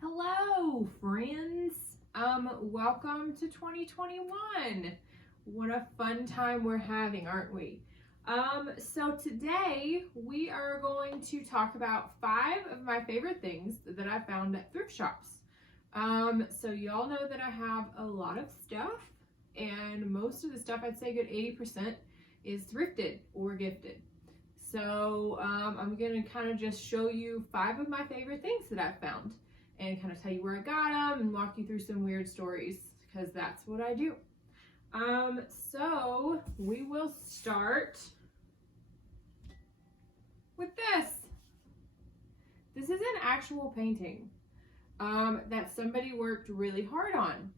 Hello, friends. Welcome to 2021. What a fun time we're having, aren't we? So today we are going to talk about 5 of my favorite things that I found at thrift shops. So y'all know that I have a lot of stuff, and most of the stuff, I'd say a good 80%, is thrifted or gifted. So I'm gonna kind of just show you 5 of my favorite things that I've found and kind of tell you where I got them and walk you through some weird stories, because that's what I do. So we will start with this. This is an actual painting that somebody worked really hard on.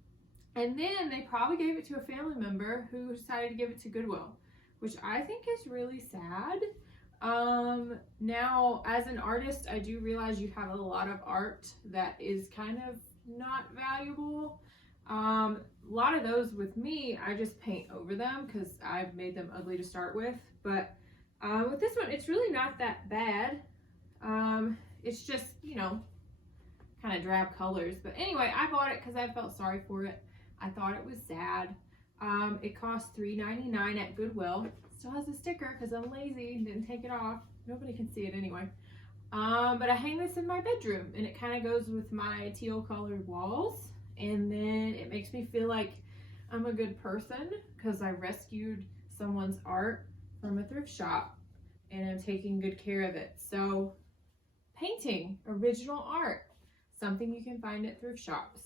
And then they probably gave it to a family member who decided to give it to Goodwill, which I think is really sad. Now, as an artist, I do realize you have a lot of art that is kind of not valuable. A lot of those with me, I just paint over them because I've made them ugly to start with. But with this one, it's really not that bad. It's just, kind of drab colors. But anyway, I bought it because I felt sorry for it. I thought it was sad. It cost $3.99 at Goodwill. Still has a sticker because I'm lazy and didn't take it off. Nobody can see it anyway. But I hang this in my bedroom, and it kind of goes with my teal colored walls. And then it makes me feel like I'm a good person because I rescued someone's art from a thrift shop and I'm taking good care of it. So painting, original art, something you can find at thrift shops.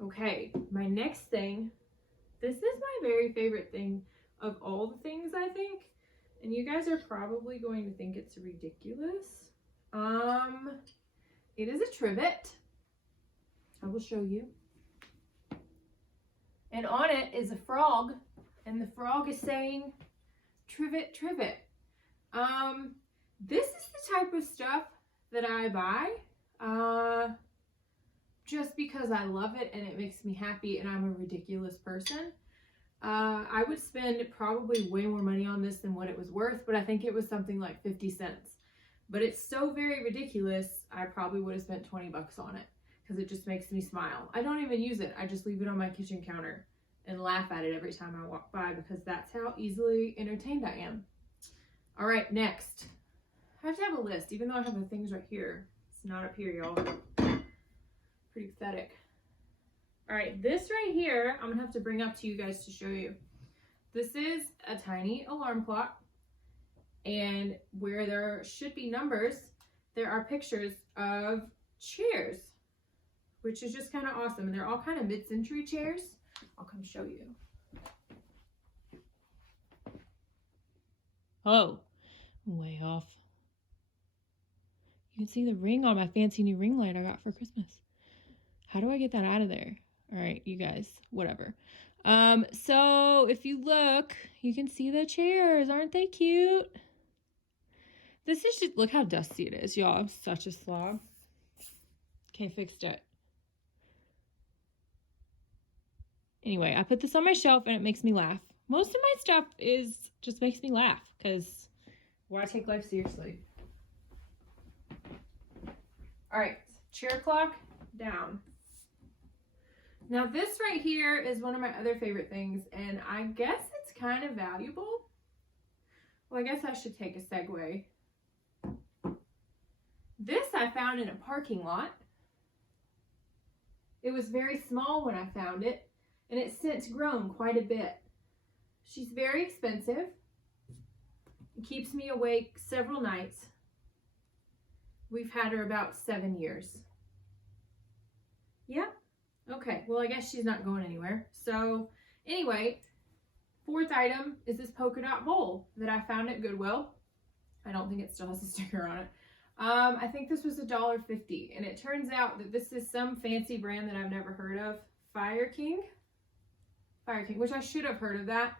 Okay, my next thing, this is my very favorite thing of all the things, I think, and you guys are probably going to think it's ridiculous. It is a trivet. I will show you. And on it is a frog, and the frog is saying, "Trivet, trivet." This is the type of stuff that I buy, just because I love it and it makes me happy and I'm a ridiculous person. I would spend probably way more money on this than what it was worth, but I think it was something like 50 cents. But it's so very ridiculous, I probably would have spent 20 bucks on it because it just makes me smile. I don't even use it. I just leave it on my kitchen counter and laugh at it every time I walk by because that's how easily entertained I am. All right, next. I have to have a list, even though I have the things right here. It's not up here, y'all. Pretty pathetic. All right, this right here, I'm gonna have to bring up to you guys to show you. This is a tiny alarm clock, and where there should be numbers, there are pictures of chairs, which is just kind of awesome. And they're all kind of mid-century chairs. I'll come show you. Oh, way off. You can see the ring on my fancy new ring light I got for Christmas. How do I get that out of there? All right, you guys, whatever. So if you look, you can see the chairs. Aren't they cute? This is just, look how dusty it is, y'all. I'm such a slob. Okay, fixed it. Anyway, I put this on my shelf and it makes me laugh. Most of my stuff just makes me laugh because why take life seriously? All right, chair clock down. Now this right here is one of my other favorite things, and I guess it's kind of valuable. Well, I guess I should take a segue. This I found in a parking lot. It was very small when I found it, and it's since grown quite a bit. She's very expensive. It keeps me awake several nights. We've had her about 7 years. Yeah? Okay, well, I guess she's not going anywhere. So, anyway, 4th item is this polka dot bowl that I found at Goodwill. I don't think it still has a sticker on it. I think this was $1.50, and it turns out that this is some fancy brand that I've never heard of. Fire King, which I should have heard of that,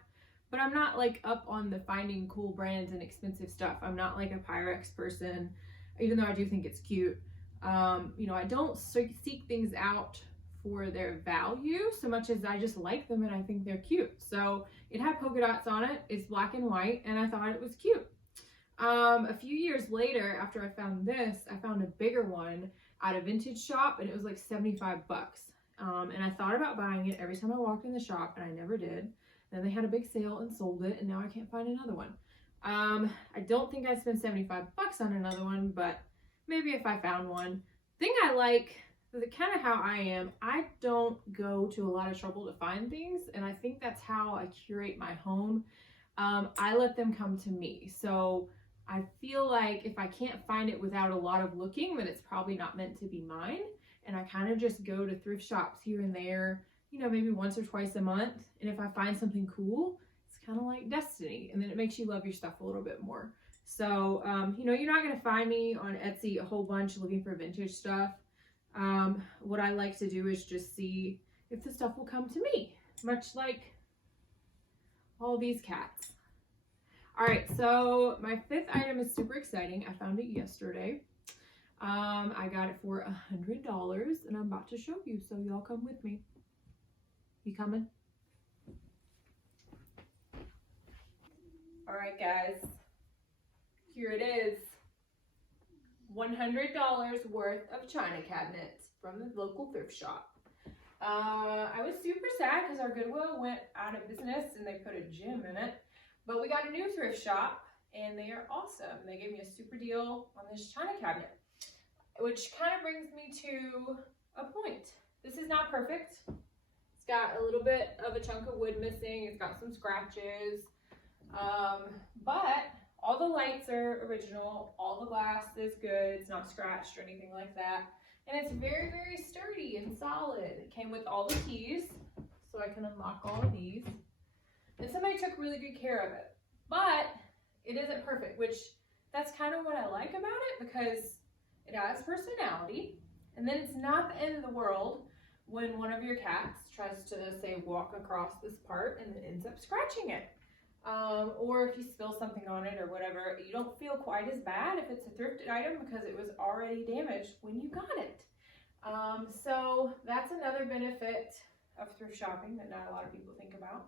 but I'm not like up on the finding cool brands and expensive stuff. I'm not like a Pyrex person, even though I do think it's cute. I don't seek things out for their value so much as I just like them and I think they're cute. So it had polka dots on it. It's black and white, and I thought it was cute. A few years later, after I found this, I found a bigger one at a vintage shop, and it was like 75 bucks. And I thought about buying it every time I walked in the shop, and I never did. Then they had a big sale and sold it, and now I can't find another one. I don't think I'd spend 75 bucks on another one, but maybe if I found one. Thing I like, the kind of how I am, I don't go to a lot of trouble to find things, and I think that's how I curate my home. I let them come to me. So I feel like if I can't find it without a lot of looking, then it's probably not meant to be mine. And I kind of just go to thrift shops here and there, you know, maybe once or twice a month. And if I find something cool, it's kind of like destiny. And then it makes you love your stuff a little bit more. So, you know, you're not going to find me on Etsy a whole bunch looking for vintage stuff. What I like to do is just see if the stuff will come to me, much like all these cats. All right, so my fifth item is super exciting. I found it yesterday. I got it for $100, and I'm about to show you, so y'all come with me. You coming? All right, guys, here it is. $100 worth of china cabinets from the local thrift shop. I was super sad because our Goodwill went out of business and they put a gym in it. But we got a new thrift shop and they are awesome. They gave me a super deal on this china cabinet, which kind of brings me to a point. This is not perfect. It's got a little bit of a chunk of wood missing. It's got some scratches. But all the lights are original. All the glass is good. It's not scratched or anything like that. And it's very, very sturdy and solid. It came with all the keys, so I can unlock all of these. And somebody took really good care of it. But it isn't perfect, which that's kind of what I like about it, because it has personality. And then it's not the end of the world when one of your cats tries to, say, walk across this part and then ends up scratching it. Or if you spill something on it or whatever, you don't feel quite as bad if it's a thrifted item because it was already damaged when you got it. So that's another benefit of thrift shopping that not a lot of people think about.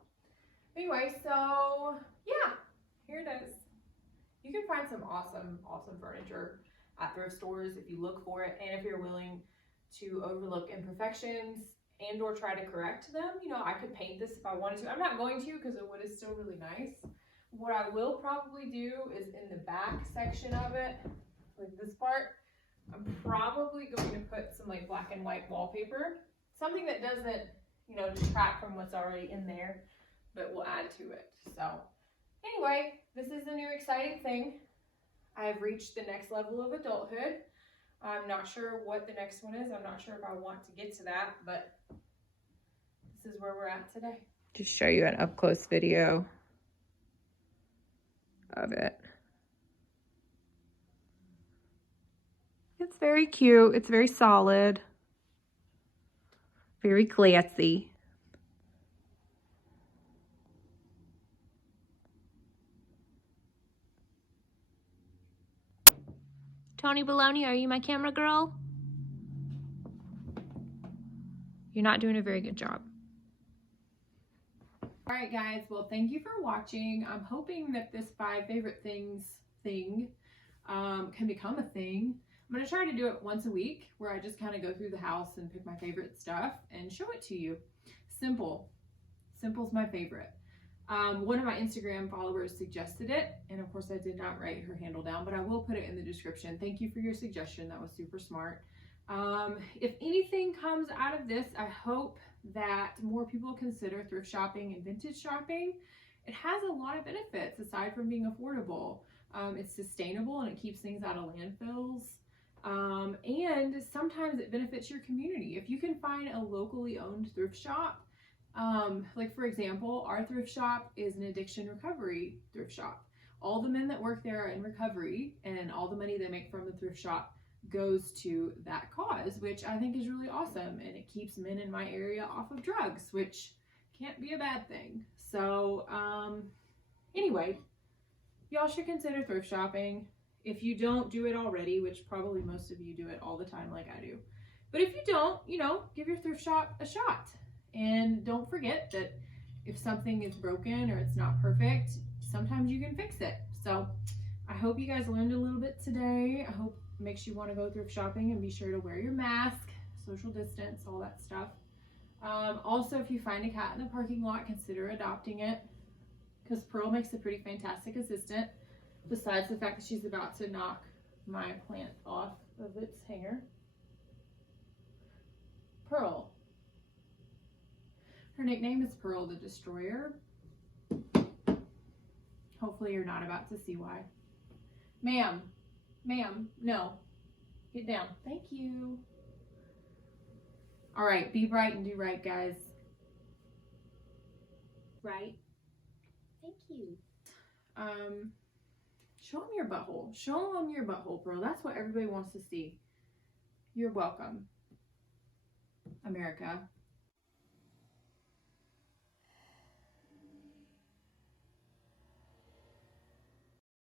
Anyway, so yeah, here it is. You can find some awesome furniture at thrift stores if you look for it, and if you're willing to overlook imperfections and or try to correct them. You know, I could paint this if I wanted to. I'm not going to because the wood is still really nice. What I will probably do is in the back section of it, like this part, I'm probably going to put some like black and white wallpaper. Something that doesn't, you know, detract from what's already in there, but will add to it. So anyway, this is a new exciting thing. I've reached the next level of adulthood. I'm not sure what the next one is. I'm not sure if I want to get to that, but this is where we're at today. Just show you an up-close video of it. It's very cute. It's very solid. Very classy. Tony Baloney, are you my camera girl? You're not doing a very good job. All right, guys. Well, thank you for watching. I'm hoping that this 5 favorite things thing can become a thing. I'm going to try to do it once a week where I just kind of go through the house and pick my favorite stuff and show it to you. Simple. Simple's my favorite. One of my Instagram followers suggested it, and of course I did not write her handle down, but I will put it in the description. Thank you for your suggestion. That was super smart. If anything comes out of this, I hope that more people consider thrift shopping and vintage shopping. It has a lot of benefits aside from being affordable. It's sustainable and it keeps things out of landfills. And sometimes it benefits your community. If you can find a locally owned thrift shop, like for example, our thrift shop is an addiction recovery thrift shop. All the men that work there are in recovery, and all the money they make from the thrift shop goes to that cause, which I think is really awesome. And it keeps men in my area off of drugs, which can't be a bad thing. So, anyway, y'all should consider thrift shopping. If you don't do it already, which probably most of you do it all the time like I do. But if you don't, you know, give your thrift shop a shot. And don't forget that if something is broken or it's not perfect, sometimes you can fix it. So I hope you guys learned a little bit today. I hope makes you want to go thrift shopping, and be sure to wear your mask, social distance, all that stuff. Also, if you find a cat in the parking lot, consider adopting it, because Pearl makes a pretty fantastic assistant, besides the fact that she's about to knock my plant off of its hanger. Pearl. Her nickname is Pearl the Destroyer. Hopefully you're not about to see why. Ma'am, no. Get down. Thank you. All right, be bright and do right, guys. Right. Thank you. Show them your butthole. Show them your butthole, Pearl. That's what everybody wants to see. You're welcome, America.